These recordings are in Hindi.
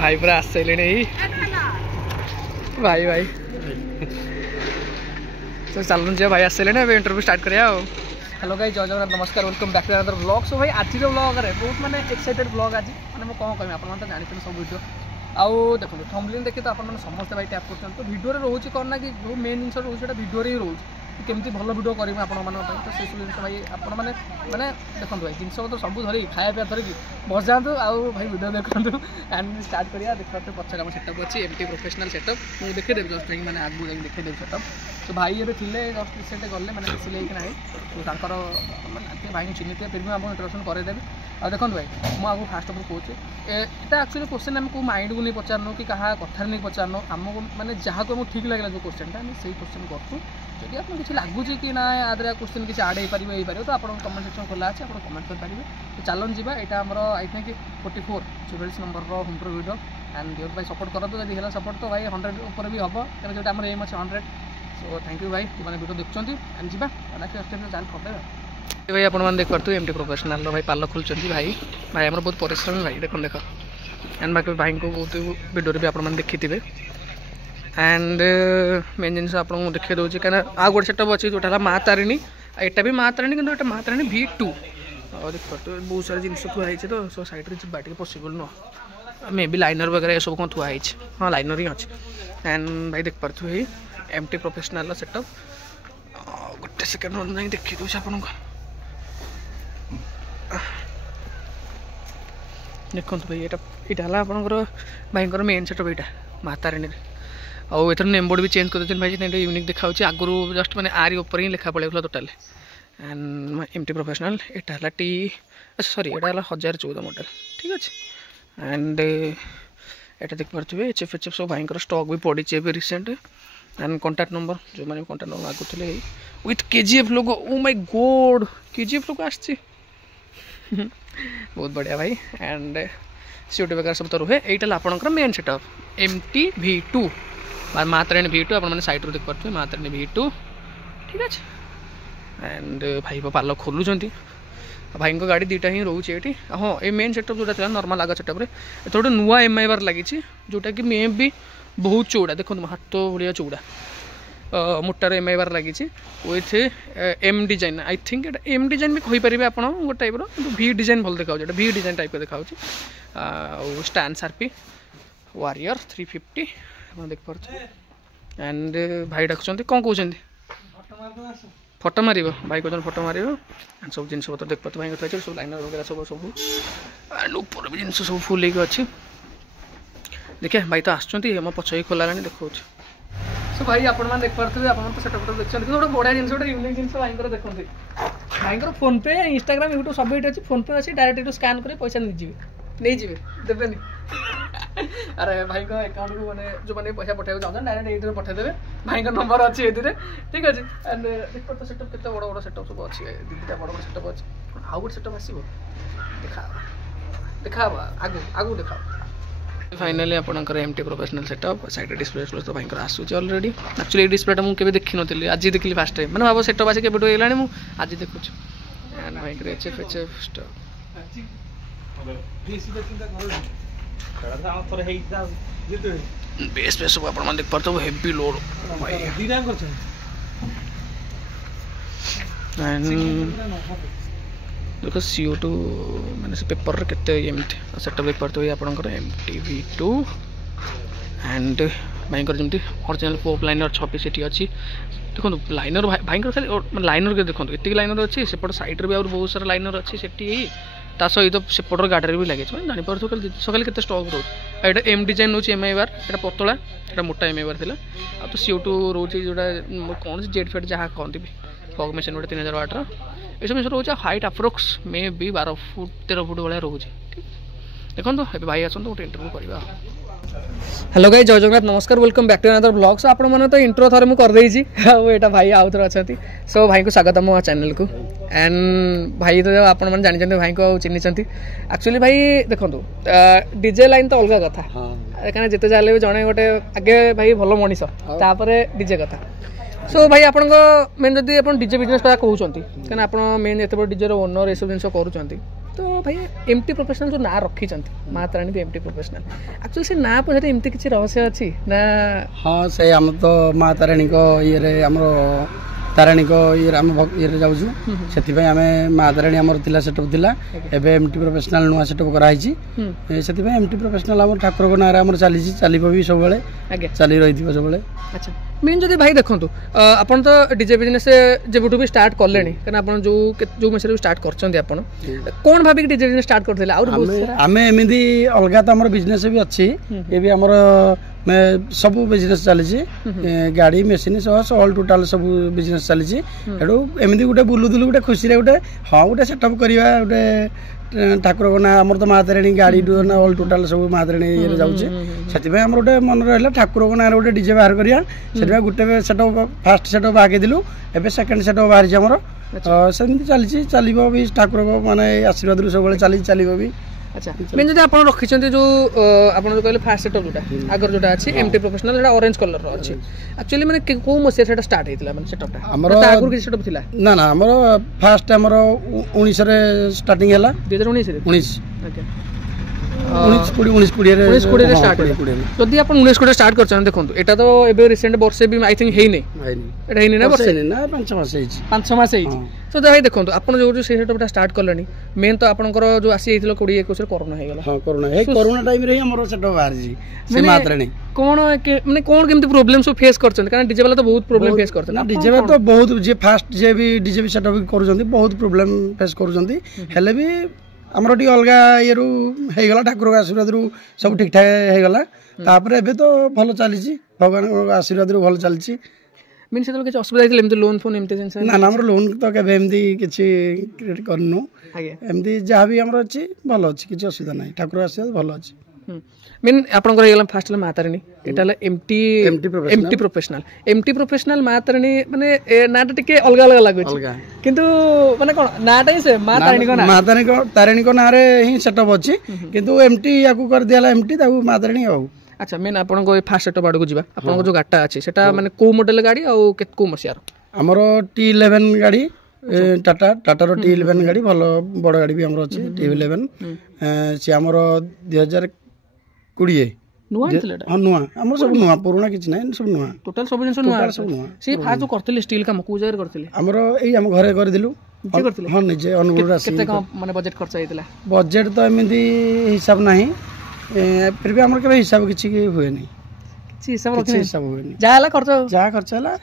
भाई पूरा आसले भाई भाई तो चलूँ भाई आसले इंटरव्यू स्टार्ट करिया। हेलो गाइस, जय जगन्नाथ, नमस्कार, welcome back to another vlog. So भाई आज व्लॉग रे बहुत माने एक्साइटेड व्लॉग आज माने मैं कौन कहमी आपन तो जानिछन सब वीडियो आउ देखो थंबनेल देखि तो आपन समस्त भाई टैप करछन तो वीडियो रे रहउची कोन ना कि जो मेन जिंस रहउची एटा वीडियो रे रहउची केमती भल वीडियो करी आपन मान तो से सब जिंस भाई आपन माने माने देखंतु भाई जिंस तो सब धरी खाया पिया धरी बजांतु आउ भाई वीडियो देखंतु एंड स्टार्ट करिया। देखते पछे हम सेटअप अछि एमटी प्रोफेशनल सेटअप मु देखि देब जस्ट माने आगु जाई देखि देब सेटअप। तो भाई ये थिले जस्ट रिसेंट गले माने सिले कि नाही तो तांकर माने भाई चिन्हित फिर भी आपन इंट्रोडक्शन करे देबे। आ देखंतु भाई मु आगु fast of कहूची Etah actually question हम को माइंड को नहीं पचारनो कि कहा कथा नहीं पचारनो हमको माने जहाँ को ठीक लगला जो क्वेश्चन हम सही क्वेश्चन करतु जदि आपन किछ लागुची कि ना आदरा क्वेश्चन किछ ऐड हो पारे तो आपन कमेंट सेक्शन खोला अछि आपन कमेंट कर पारिबे। तो चलन जीवा एटा हमरो आई थिंक 44 नंबर रो होम प्रो वीडियो एंड दियर भाई सपोर्ट करतो जदि हेला सपोर्ट तो भाई 100 ऊपर भी हबो तने जोटा हमर एम अछि 100। सो थैंक यू भाई माने वीडियो देखछंती एंड जीवा नेक्स्ट स्टेप में जान करबे। भाई आपण मान देख पारतु एमटी प्रोफेशनल भाई पार्लर खोलछंती भाई भाई हमर बहुत परिश्रमी भाई देखो देखो एंड बाकी भाई को बहुत वीडियो भी आपण मान देखिथिबे एंड मेन जिन आप देखा दूसरी कहीं आ गोटे सेटअप अच्छी जोटा माँ तारिणी एटा भी माँ तारिणी कि माँ तारिणी V2 और देख पार्थ बहुत सारा जिन थुआई तो सो सैड्रे जी पॉसिबल नुह मे भी लाइनर वगैरह ये सब कौन थुआई हाँ लाइनर ही अच्छे एंड भाई देख पार्थ भाई एमटी प्रोफेशनल सेटअप गोटे सेकेंड नहीं देखी दूसरी आपन देखो भाई यहाँ आपंकर भाई मेन सेटअप यहाँ माँ तारिणी और एथर नेम बोर्ड भी चेंज कर भाई यूनिक देखा आगुरी जस्ट मैंने आरी ऊपर ही लिखा पड़ेगा टोटाल एंड एमटी प्रोफेशनल यहाँ टी सॉरी यहाँ 1014 मॉडल ठीक अच्छे एंड यहाँ देख पारे HF सब भाई स्टॉक भी पड़ी है रिसेंट एंड कॉन्टैक्ट नंबर जो मैंने कॉन्टैक्ट नंबर मागुले with KGF logo oh my god KGF logo आसची बहुत बढ़िया भाई एंड सीट वगैरह सब तो रुहे यहाँ आपंकर मेन सेटअप एमटी V2 माँ तारिणी V2 आप सैड्रु देख पारे माँ तारिणी V2 ठीक अच्छे एंड भाई पार्लर खोलुंट भाई गाड़ी दुटा ही रोचे ये हाँ ये मेन सेटअप जोटा था नॉर्मल आगे सेटअप ये गोटे नुआ MI बार लगी जोटा कि मे भी बहुत चौड़ा देखो हाथ भाया चौड़ा मोटार MI बार लगी with M design I think M design भी कहींपारे आप गोटे टाइप V डिजाइन भल देखा V डिजाइन टाइप देखा स्टैंड सार्पी वारियर 350 आप देख पारे एंड भाई डाकुंट कौन कहते फोटो मार भाई कहते फोटो मार सब जिन पतर देख पाते भाई थी सब लाइनर वगैरह सब सब एंड ऊपर भी जिन सब फुल लेके अच्छे देखिए भाई तो आसुँच मो पछ ही खोला देखा सो भाई आप देख पारे आप तो सेटअप देखते गोटे बढ़िया जिन गोटे यूनिक जिन भाई देखते भाई फोन पे इंस्टाग्राम यूट्यूब सब ये अच्छी फोन पे अच्छी डायरेक्ट स्कान कर पैसा नहीं जी देवे अरे भाई को अकाउंट को मैंने जो मैंने पैसा पठाइबा चाहते डायरेक्ट ये पठाइदेवे भाई का नंबर अच्छी ये ठीक अच्छे एंड देख तो सेटअप केते बड़ बड़ सेटअप सब अच्छी दीटा बड़ बड़ सेटअप अच्छे आउ गोटे सेटअप आसो देखा आगु आगु देखा फाइनाली आपंकर empty professional setup side display तो भाई आसूँ ऑलरेडी एक्चुअली डिस्प्लेटा मुझे केवे देखी नी आज देखिली फास्ट टाइम मैंने भाव सेटअप आसे केबे होगा मुझे आज देखुच एंड भाई HF स्टॉक बेस बेस सब आप देख पाते हेवी लोड देख CO2 मैंने से पेपर केते एमटी सेटअप देख पाते आपंकर एमटी V2 एंड भाई जमी ओरिजिनल पोप लाइनर 6 पीस ये अच्छी देखो लाइनर भाई खाली लाइनर के देखो ये लाइनर अच्छी सेपट साइड भी बहुत सारा लाइनर अच्छी से ता सहित सेपटर गाड़ी भी लगे जापर सकाल के स्टक रोज यहाँ M डिजाइन रोचे MI बार ये पतला ये मोटा MI बार थी आ तो CO2 रोचे जोटा कौन जेट फेट जहाँ कहते भी फॉग मशीन गोटे 3000 वाटर ये सब जिन रोचे हाइट अप्रोक्स मे भी 12 फुट 13 फुट भाया रोचे ठीक देखो तो भाई आसतु गोटे इंटरव्यू करवा। हेलो गाइस, जय जगन्नाथ, नमस्कार, welcome back to another blog. So आप तो इंट्रो थोड़े मुझे करदेजी आटा भाई आउ थे अच्छा सो भाई को स्वागत मो चैनल को एंड भाई तो आप जानते भाई को चिन्ह एक्चुअली भाई देखो डीजे लाइन तो अलग कथा कहीं जिते जाले भी जड़े गोटे आगे भाई भल मनीष तापर डीजे कथा सो भाई आपण मेन जदि आप डीजे बिजनेस कहते कहीं आप मेन एत बड़ डीजे ओनर ये सब जिन कर तो भाई एमटी प्रोफेशनल जो ना रखी माँ तारिणी एमटी प्रोफेशनल एक्चुअली से ना पछे एमती किसी रहस्य अच्छी ना हाँ से आम तो माँ तारिणी ये आम तारिणी ये आम ये जाऊँ से आम माँ तारिणी आम सेटअप थिला एबे एमटी प्रोफेशनल नुआ सेटअप कराई से एमटी प्रोफेशनल आम ठाकुर ना चली चलो भी सब चली रही सब। अच्छा मेन जदि भाई देखो आपन तो डीजे बिजनेस जब भी स्टार्ट कले कहीं जो जो मसीह स्टार्ट कर कौन भाविक डीजे बिजनेस स्टार्ट करते आम एमती अलग तो आम बिजनेस भी अच्छी ये भी आमर सब बिजनेस चली गाड़ी मेसीन सह ऑल टोटाल सब बिजनेस चली एमती गोटे बुलूलु गोटे खुशी गोटे हाँ गोटे सेटअप करवा गोटे ठाकुर ना आमर तो माँ तारिणी गाड़ी ना ऑल टोटाल सब माँ तारिणी ये जाऊँगी आम गोटे मन रहा ठाकुर ना गोटे डीजे बाहर करा से गोटे सेटअप फास्ट सेटअप आगेलु एवं सेकेंड सेटअप बाहरी आमर सेमती चली चलो भी ठाकुर माने आशीर्वाद सब चली चलो भी। अच्छा मेन जब आप रखिंट जो आप कहले फास्ट सेटअप जोटा आगर जोटा अच्छी एमटी प्रोफेशनल जोटा ऑरेंज कलर अच्छी एक्चुअली मैंने को मसिया सेटा स्टार्ट होइतिला माने सेटअपटा हमर आगर किसी सेटअप थिला ना ना हमर फास्ट हमर 19 रे स्टार्टिंग हला 2019 रे 19 ओके 19 20 रे स्टार्ट जदि आप 19 स्टार्ट करछन देखंतु एटा तो एबे रिसेंट वर्षे भी आई थिंक हेई नै एटा हेई नै ना वर्षे ना 5 मास हेई 5 मास हेई तो भाई देखो आप जो सेटअपटा स्टार्ट कले मेन तो आपनकर जो आसी 2021 कोरोना हो गला। हां कोरोना हे कोरोना टाइम रे हमर सेटअप बाहर जी से मात्र नहीं कोन माने कोन केमती प्रॉब्लम सब फेस करछन कारण डीजे वाला तो बहुत प्रॉब्लम फेस करछन ना डीजे वाला तो बहुत जे फास्ट जे भी डीजे भी सेटअप करछन बहुत प्रॉब्लम फेस करछन हेले भी हमर टी अलगा ये रु हे गला ठाकुर आशीर्वाद रु सब ठीक ठाक हे गला तापर एबे तो भलो चली छी भगवान आशीर्वाद रु भलो चली छी मीन से किसी असुविधा होती एमती लोन फोन एमती जिन ना ना लोन तो केबे एमती किछि क्रिएट करनु एमती जहाँ भी हमर अछि भलो अछि किछि असुविधा नाही ठाकुर आशीर्वाद भलो अछि। मीन आपनकर हेगला फास्ट माँ तारिणी एटा एमटी प्रोफेशनल माँ तारिणी माने नाटा टिके अलग अलग लागु किंतु माने कोन नाटा ही से माँ तारिणी को ना रे ही सेटअप अछि किंतु एमटी याकू कर दियाला एमटी ताकू माँ तारिणी आउ। अच्छा मेन आपन को फास्ट सेटअप आड़ को जीवा आपन जो गाटा अछि सेटा माने को मॉडल गाड़ी और को मसियार हमर T11 गाड़ी टाटा रो T11 गाड़ी भलो बड़ गाड़ी भी हमर अछि T11 से हमर 2020 नुआ आइतलेटा हां नुआ हमर सब नुआ पुराना किछ नै सब नुआ टोटल सब जिंस नुआ से फास्ट जो करथिले स्टील काम को जायर करथिले हमर एई हम घरे कर दिलु जे करथिले हां निजे अनुगुण राशि केते काम माने बजट खर्च आइतला बजट तो एमिदी हिसाब नाही फिर भी हमर के हिसाब किछि हुए नहीं किछि हिसाब रखने हिसाब हुए नहीं जा खर्च हला।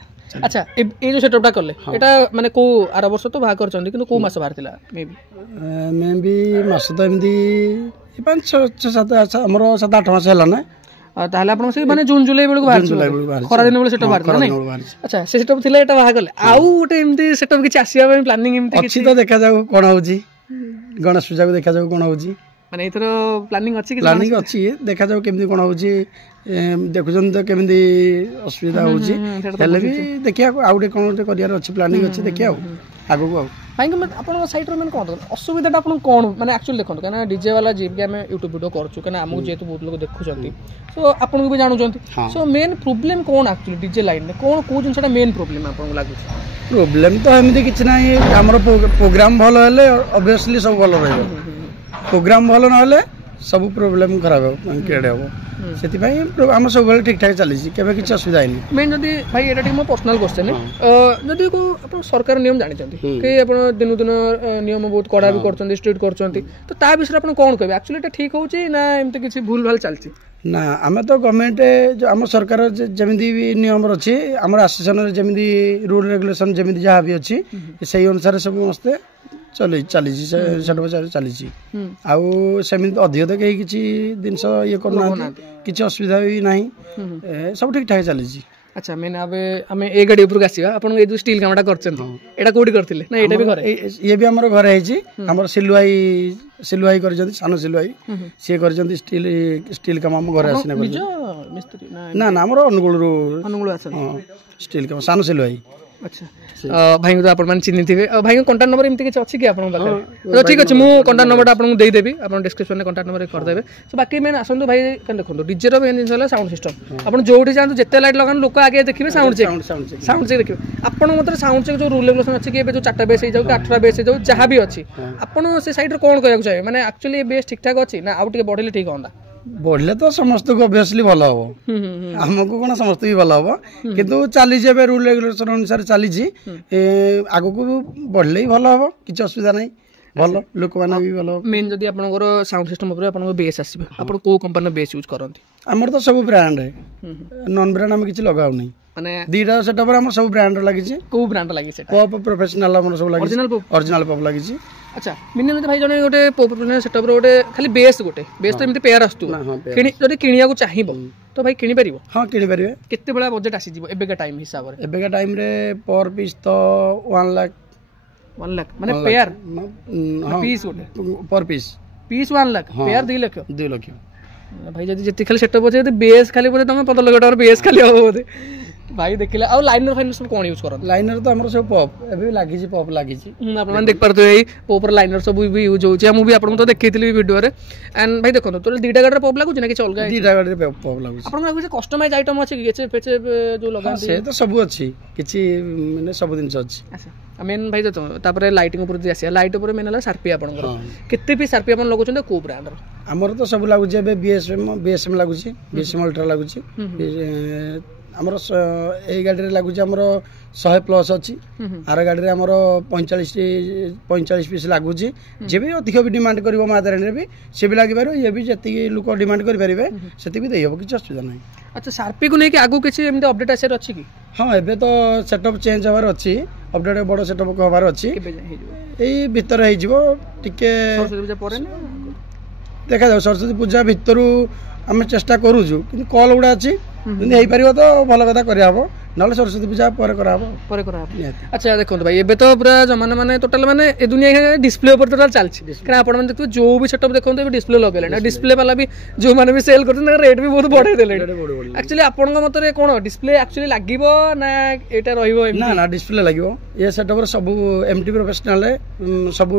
अच्छा ए जो सेटअपटा करले एटा माने को आर वर्ष तो भा करचंदी किंतु को मास बाहर थिला मे भी मास तो एमिदी 5 6 7 हमर 7 8 मास हला ना ताहले आपण से माने जून जुलाई बेलको बाहर खरा दिन बेले सेटअप बाहर नै अच्छा से सेटअप थिला एटा भा करले आउ गोटे एमती सेटअप किछि आसीबा पे प्लानिंग एमती किछि तो देखा जाऊ कोन होउची गणेश पूजा को देखा जाऊ कोन होउची माने इथर प्लानिंग अच्छी देखा जाऊ केमती कोन होउची देखुछन तो केमती असुविधा होउची हेले भी देखिया आउटे कोन करियार अछि प्लानिंग अछि देखिया आगु को काहे कि आपण साइट रे मन कोन असुविधाटा आपण कोन माने एक्चुअली देखंत काना डीजे वाला जे भी हमें YouTube वीडियो करछु काना हमहु जेतु बहुत लोग देखुछंती सो आपण को भी जानु जंती सो मेन प्रॉब्लम कोन एक्चुअली डीजे लाइन में कोन को जिनसटा मेन प्रॉब्लम आपण को लागु प्रॉब्लम तो एमती किछ नाही हमर प्रोग्राम भलो हेले ऑब्वियसली सब भलो रहबो प्रोग्राम भलो न हेले सब प्रॉब्लम खराब हो केडे हो सेति भाई हम सब बेले ठीक ठाक चली छी केबे किछ असुविधा नै मेन जदी भाई एटा मो पर्सनल क्वेश्चन जदी को अपन सरकार नियम जानि चंती कि अपन दिन दिन नियम बहुत कड़ा भी करचंती स्ट्रिक्ट करचंती तो ता विषय अपन कोन कहबे एक्चुअली एटा ठीक होउची ना एमते किछ भूल भाल चलची ना आमे तो गवर्नमेंट जो आम सरकार जेमिदी भी नियम अछि हमर एसोसिएशन जेमिदी रूल रेगुलेशन जेमिदी जहा भी अछि सेही अनुसार सब मस्ते चली चली चली आउ सेमिति अधिक तो कहीं किसी जिनस ये करना किसी असुविधा भी नहीं सब ठीक ठाक चली। अच्छा मैंने अब आम ए गाड़ी ऊपर आसवा आप स्टील कामटा करटा कौटी करते ना ये भी घर ये भी आम घर है सिलुआई कर सान सिलुआई सी कर स्टील काम आम घर आसना ना ना अनुगुल स्टील काम सान सिलुआई अच्छा भाई को तो आपण मान चिन्ह थिबे भाई को कांटेक्ट नंबर एमती किछ अछि कि आपण पाखे तो ठीक अछि मु कांटेक्ट नंबर आपन देई देबी आपण डिस्क्रिप्शन में कांटेक्ट नंबर कर देबे सो बाकी मैं आसंतु भाई कन देखंतु डीजे रो मेन जिंस होला साउंड सिस्टम आपण जोठी जानतु जेते लाइट लगान लोक आगे देखिबे साउंड चेक देखिबे आपण मतर साउंड चेक जो रूल रेगुलेशन अछि कि एबे जो 4टा बेस हे जाउ कि 8टा बेस हे जाउ जहां भी अछि आपण से साइड रे कोन कहया चाहिए माने एक्चुअली बेस ठीक ठाक अछि ना आउ टिके बढ़ले ठीक होंदा बढ़ले तो समस्त को ऑब्वियसली भल हम हमको कोन समस्त भी भल हम किंतु चली जेबे रूल रेगुलेशन अनुसार चली जी आगु को बढ़ले ही भल हम किछ असुविधा नहीं भल लोक माने भी भल मेन जदी आपनकर साउंड सिस्टम ऊपर आपन बेस आसीबे आपन को कंपनी बेस यूज करंती हमर तो सब ब्रांड है नॉन ब्रांड हम किछ लगाउ नहीं माने दीटा सेटअप हम सब ब्रांड लागि छी को ब्रांड लागि सेटा पॉप प्रोफेशनल हमर सब लागि ओरिजिनल पॉप लागि छी अच्छा मिनिमम भाई जने गोटे पॉप प्रोफेशनल सेटअप रो गोटे खाली बेस तो एमती पेयर आस्तु किनी जदी किनिया को चाहिबो तो भाई किनि परिबो हां किनि परिबे केते बडा बजट आसी जीवो एबे का टाइम हिसाब रे एबे का टाइम रे पर पीस तो 1 लाख माने पेयर पीस गोटे पर पीस 1 लाख पेयर 2 लाख भाई जदी जति खाली सेटअप होचे बेस खाली बोले तुम 15 लाख टका बेस खाली हो बोले भाई देखिले आ लाइनर फाइनर सब कोन यूज करन लाइनर तो हमर सब पॉप एबे लागि छी पॉप लागि छी आपण मान देख परतो एई पॉपर लाइनर सब भी यूज होचे हम भी आपण तो देखैतिली वीडियो रे एंड भाई देखो तो दीटा गाड़ी रे पॉप लागु छी ना कि चल गए दीटा गाड़ी रे पॉप लागु छी आपण लागु छी कस्टमाइज आइटम अछि कि पेचे जो लगान से तो सब अछि किछि माने सब दिन अछि अच्छा मेन भाई तो तापर लाइटिंग ऊपर जे आसी लाइट ऊपर मेन हला शार्पी आपण केते भी शार्पी आपण लगो छन को ब्रांड रो हमर तो सब लागु जे बीएसएम लागु छी बीएसएम अल्ट्रा लागु छी हमर ए गाड़ी रे लागु छी हमर 100 प्लस अछि आर गाड़ी रे हमर 45 पीस लागु छी जे भी अधिक भी डिमांड करबो मादर रे भी से भी लागि पारो ये भी जति लोक डिमांड करि परिबे सेति भी देयबो किछ असुविधा नै अच्छा शार्पी को नै कि आगु किछ एमते अपडेट आसेर अछि कि हां एबे तो सेटअप चेंज होबार अछि अपडेट बड़ सेटअप को होबार अछि एई भीतर हे जिवो टिके सरस्वती पूजा परे ना देखा जाऊ सरस्वती पूजा भीतर आम चेष्टा करूँ कि कल गुड़ा अच्छी हो पार तो भल कथा करहब ना सरस्वती पूजा पर अच्छा देखो भाई एबे तो पूरा जमाना माने टोटल माने ए दुनिया डिस्प्ले ऊपर टोटल चलछि कारण आपण देखिबे जो भी सेटअप देखो डिस्प्ले लगेले ना डिस्प्ले वाला भी जो माने भी सेल करते रेट भी बहुत बढ़ाई देले एक्चुअली आपण मत रे कोन डिस्प्ले एक्चुअली लागिवो ना एटा रहिवो ना ना डिस्प्ले लागिवो ये सेटअप सब एमटी प्रोफेशनल सब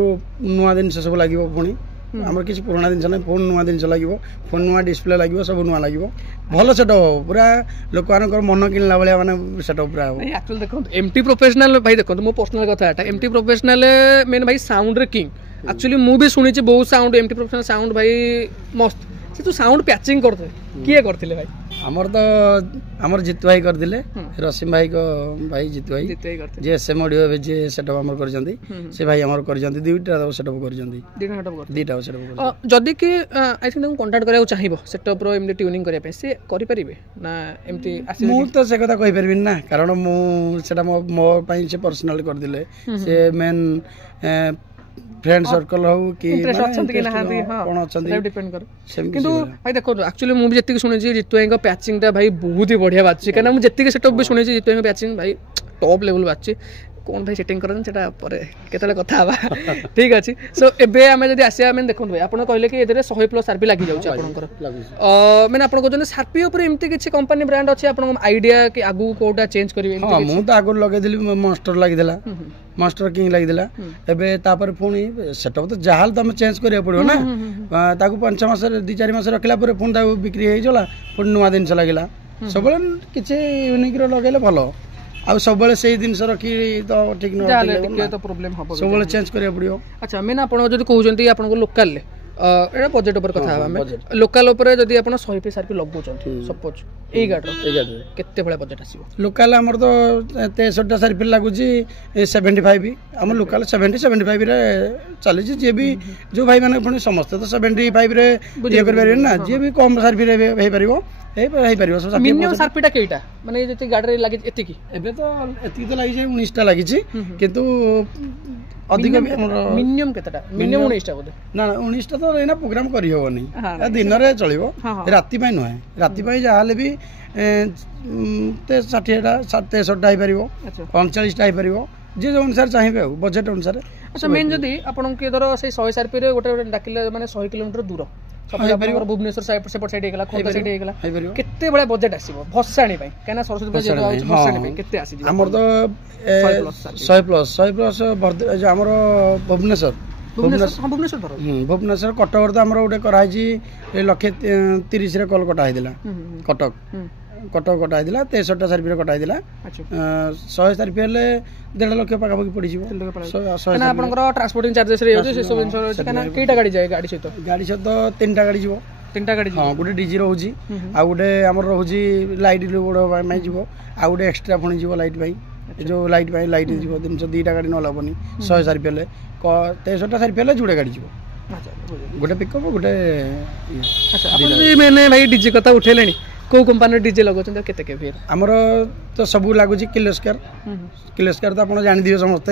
नुआ दिन से सब लागिवो पुणी आमर किसी पुराना जिनस ना फोन नुआ जिनस लगे फोन नुआ डिस्प्ले लगे सब नुआ लगे भल सेटअप पूरा लोक मन किनला भाया माने सेटअप पूरा एक्चुअली देखो एमटी प्रोफेशनल भाई देखो मो पर्सनल कथा एमटी प्रोफेशनल मेन भाई साउंड रे किंग एक्चुअली मु भी सुनी बहुत साउंड एमटी प्रोफेशनल साउंड भाई मस्त से तू साउंड पैचिंग करते किए करथिले भाई हमर तो हमर जितु भाई कर दिले रसीम भाई को भाई जितु भाई जे एसएम ऑडियो जे सेटअप हमर कर जंदी से भाई हमर कर जंदी दुईटा सेटअप कर जंदी दुईटा सेटअप जदी कि आई थिंक कांटेक्ट करिया चाहिबो सेटअप रो एमडी ट्यूनिंग करिया पे से करि परिबे ना एमती आसी मु तो से कथा कहि परबिन ना कारण मु सेटा मो पई से पर्सनल कर दिले से मेन फ्रेंड सर्कल हो कि इंटरेस्ट अछंती कि नहाती हां कोन अछंती डिपेंड कर किंतु भाई देखो एक्चुअली मु भी जत्ती सुनै छी जितु भाई को पैचिंग ता भाई बहुत ही बढ़िया बात छी कारण मु जत्ती सेटअप भी सुनै छी जितु भाई को पैचिंग भाई टॉप लेवल बात छी कोन भाई सेटिंग करन सेटा पर केतले कथा हवा ठीक अछि सो एबे हमें जदी आसिया में देखो भाई आपण कहले कि एदरे 100 प्लस आरपी लागि जाउ छी आपनकर मैंने आपण को जने सारपी ऊपर एमती किछि कंपनी ब्रांड अछि आपण आईडिया कि आगु कोटा चेंज करबे एमती हां मु तो आगु लगे दिली मास्टर लागि दिला मास्टर किंग लागि दिला एबे तापर पुनी सेटअप तो जहाल तो हम चेंज करिया पड़ो ना ताकु 5 मास 2-4 मास रखला पर पुनी ताकु बिक्री हे जला पुनी नुवा दिन से लागिला सबले किछि यूनिक रो लगेले भलो आ सबले सेही दिन से रखी तो ठीक न तो प्रॉब्लम हबो सबले चेंज करिया पड़ियो अच्छा मेन आपण जदी कहउचंती आपण को लोकल ले एटा बजेट ऊपर कथा हवा लोकल ऊपर जदी आपण 100 पीस आरपी लगउचंती सपोज ए गाडरो केते बळे बजेट आसीबो लोकल हमर तो 63 टा आरपी लागु छी 75 हम लोकल 70-75 रे चली छी जे भी जो भाई माने पुनी समस्त तो 75 रे ये कर परिबे ना जे भी कम आरपी रे हे परिबो हे परिबो सब मिनिमम आरपी टा केटा माने जति गाडी रे लागि एति की एबे तो एति तो लागि छै 19 टा लागि छी किंतु अधिक भी हमर मिनिमम केतटा मिनिमम 19 टा बोले ना 19 टा तो एना प्रोग्राम करि होबो नै दिन रे चलिबो राति पय नय राति पय जाहाले भी 60 टा 63 टा हे परिबो 39 टा हे परिबो जे जो अनुसार चाहिबे बजेट अनुसार अच्छा मेन जदी आपन के धरो से 100 आरपी रे गोटे डाकिले माने 100 किलोमीटर दूर सपोज आपनकर भुवनेश्वर सेपट साइड हेगला खोंदा साइड हेगला केते बडा बजेट आसीबो भसाणी पई काना सरस्वती पूजा जेतो आउछ भसाणी पई केते आसी हमर तो 100 प्लस हमर भुवनेश्वर भुवनेश्वर कटक तो आमर गोटे कराई 1,30,000 रे कल कटा होइदिला कटक कटा होइदिला 63टा सर्फी कटा होइदिला 100 सर्फी हेले 1.5 लाख पाखा पाखी पड़ी जिवो काना आपनकर ट्रांसपोर्टिंग चार्जेस रे होजे से सब इंश्योरेंस काना केटा गाड़ी जाय गाड़ी सहित 3टा गाड़ी जिवो 3टा गाड़ी हां गोटे डीजी रहउजी आ गोटे हमर रहउजी लाइट लोड माई जिवो आ गोटे एक्स्ट्रा फणी जिवो लाइट भाई जो लाइट भाई लाइट जिवो 2टा गाड़ी न लाबनी 100 सर्फी हेले 63टा सर्फी हेले जुड़े गाड़ी जिवो गोटे पिकअप गोटे अच्छा अपन मैंने भाई डीजे कथा उठेलेनी को कंपनी डीजे लगोचन केते के फिर हमर तो सब लागुची किलोस्कर तो आपण जानि दियो समस्त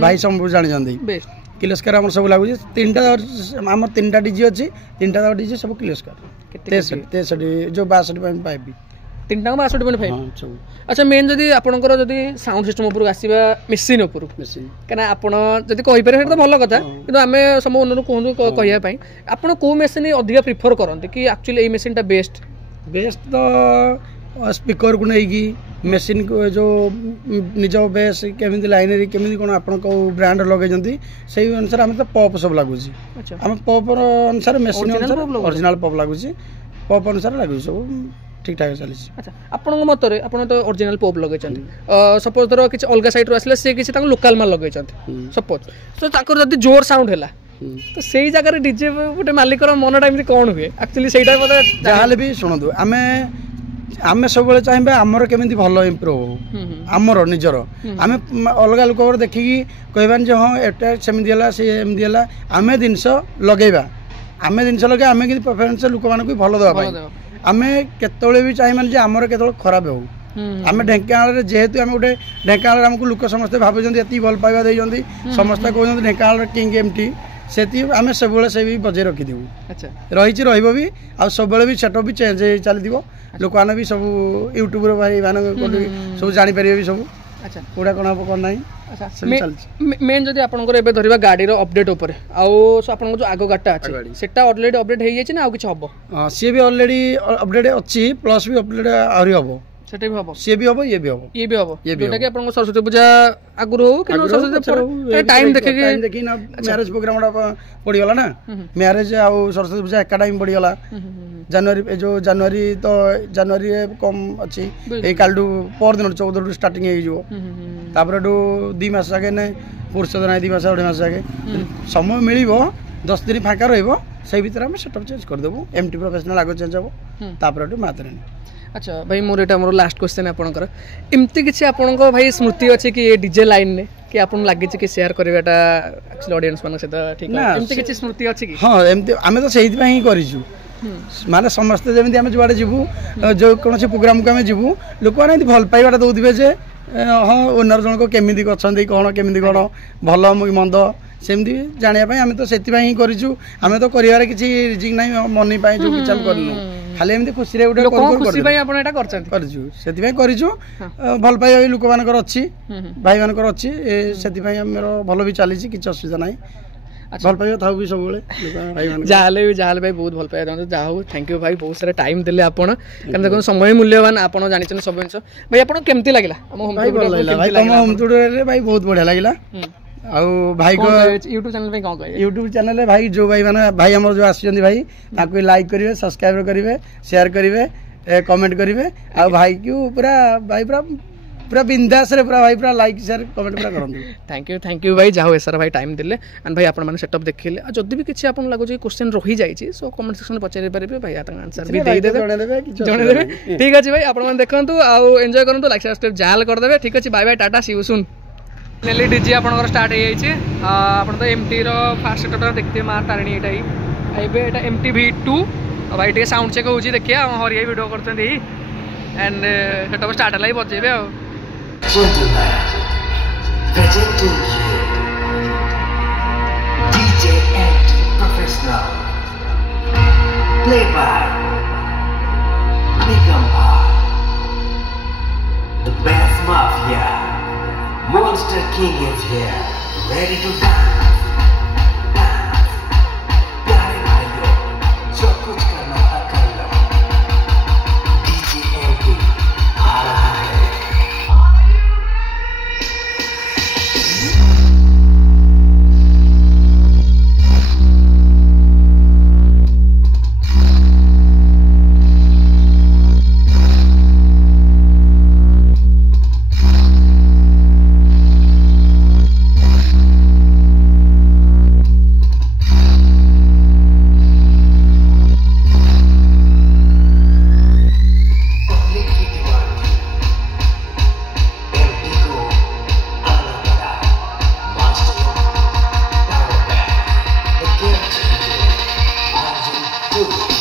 भाई सब जानि जंदी बेस्ट किलोस्कर हमर सब लागुची 3टा डीजे अछि 3टा डीजे सब किलोस्कर 63 जो 62 पाइबी 3टा 62.5 अच्छा मेन जदी आपनकर जदी साउंड सिस्टम ऊपर आसीबा मशीन कना आपण जदी कहि पारे तो भलो कथा किंतु हमें सब ओनर कोहनु कहिया पई आपण को मशीन अधिक प्रिफर करंती कि एक्चुअली ए मशीन ता बेस्ट तो स्पीकर को नहीं मशीन को जो निज बेस केमी लाइनरी केमी कौन आप ब्रांड लगे से अनुसार आम तो पप सब लगुच आम पप अनुसार मशीन ओरिजिनल पप लगुच पप अनुसार लगुच सब ठीक ठाक चली अच्छा आपण मतरे आपण तो ओरिजिनल पप लगे सपोज धर किसी अलग साइड आसले सी किसी लोकल माल लगे सपोज तो ताकर जदी जोर साउंड हैला तो सेही जगह डीजे गोटे मालिकर मनटा एमती कौन हुए एक्चुअली सेटा मते जहाले भी सुनदु आमे सब बेले चाहिबे हमर केमिति भलो इंप्रूव हो हमर निजर आमे अलग लोक देखिकी कहबान जे हां एटा सेमिति हला से एमति हला आमे दिनस लगेबा आमे दिनस लगे आमे कि परफॉर्मेंस लोक मानको भलो दवा पाई आमे केतळे भी चाहिमान जे हमर केतळे खराब हो आमे ढेंकानाल जेहेतु आमे गोटे ढेंकानाल हमको लोक समस्त भाबुजंती एती भल पाइबा देजंती समस्त कहजंती ढेंकानाल किंग एमटी सेती आमे सब बेले से भी बजे रखी देबू अच्छा रहिछि रहइबो भी आ सब बेले भी सेटअप भी चेंज चली दिबो लोक आने भी सब यूट्यूब रे भाई मान सब जानि परिबे भी सब अच्छा कोडा कोन अब कोन नाही अच्छा मेन जदी आपनकर एबे धरिबा गाडी रो अपडेट ऊपर आ आपन जो आगो गाटा अछि सेटा ऑलरेडी अपडेट हे जायछि ना आ किछ हबो हां सी भी ऑलरेडी अपडेट अछि प्लस भी अपडेट आरि हबो सेटे भी हबो सी भी हबो ये भी हबो जोटा कि आपन सरस्वती पूजा आगुर हो कि सरस्वती पूजा टाइम देखि ना मैरिज प्रोग्राम पड़ी गला ना मैरिज आ सरस्वती पूजा एका टाइम पड़ी गला जनवरी जो जनवरी कम अच्छी ए कालडू पर दिन 14 स्टार्टिंग हे जो तापर 2 मास आगे ने पुरुष दिन 2 मास 2.5 मास आगे समय मिलिबो 10 दिन फाका रहइबो से भीतर हम सेटअप चेंज कर देबो एमटी प्रोफेशनल आगो चेंज हबो तापर मातरानी अच्छा भाई मोर एटा मोर लास्ट क्वेश्चन आपनकर एमती किछि आपनको भाई स्मृति अछि कि ए डीजे लाइन ने कि आपन लागि कि शेयर करबाटा एक्चुअली ऑडियंस मन से ठीक है एमती किछि स्मृति अछि कि हां एमती आमे तो सेहि पई करिछु माने समस्त जेमती आमे जुआडे जिवु जो कोनोसी प्रोग्राम को आमे जिवु लोक माने भल पाइबाटा दउदिबे जे हां ओनर जन को केमिति अछंदी कोन केमिति कोन भलो मंद सेमती जानिया पई आमे तो सेति पई करिछु आमे तो करिवार किछि रिजिक नै मनी पई जो विचार करनु खाली एमती खुशी रे उडे कोन खुशी पई आपण एटा करछंती करछु सेति पई करिछु भल पाइ लोक मानकर अछि भाई मानकर अछि सेति पई हमरो भलो भी चली छि किछ असुविधा नै भल पाइबा थाउ भी सब बेले भाई मान जाले भाई बहुत भल पाइबा जाहो थैंक यू भाई बहुत सारा टाइम देले आपण कारण देखो समय मूल्यवान आपण जानि छन सब जिंस भाई आपण केमती लागिला हम होम टूर भाई हम होम टूर रे भाई बहुत बढ़िया लागिला आउ भाई को YouTube चैनल पे कौन कहे YouTube चैनल है भाई जो भाई माने भाई हमर जो आछन भाई ताको लाइक करिवे सब्सक्राइब करिवे शेयर करिवे कमेंट करिवे आ भाई को पूरा बिंदास रे पूरा भाई पूरा लाइक शेयर कमेंट पूरा करंतु थैंक यू भाई जाहो सर भाई टाइम दिले एंड भाई आपण माने सेटअप देखिले आ जदी भी किछि आपण लागो जे क्वेश्चन रही जाई छी सो कमेंट सेक्शन में पचारि परिबे भाई आता आंसर भी दे देबे जणे देबे ठीक अछि भाई आपण माने देखंतु आ एन्जॉय करंतु लाइक सब्सक्राइब जाल कर देबे ठीक अछि बाय बाय टाटा सी यू सून नेली डीजे आपनकर स्टार्ट हे जाई छी आपण तो एमटी रो फास्ट सेटअप देखते मार तारणी एटा ही एबे एटा एमटी V2 भाई टे साउंड चेक होची देखिया हम हरिया वीडियो करछन दी एंड सेटअप स्टार्ट हलाई बजेबे आ presenting you DJ MT Professional, played by Nigamba, the best mafia. Monster King is here, ready to dance, dance, Pyare Bhaiyo,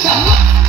Monster.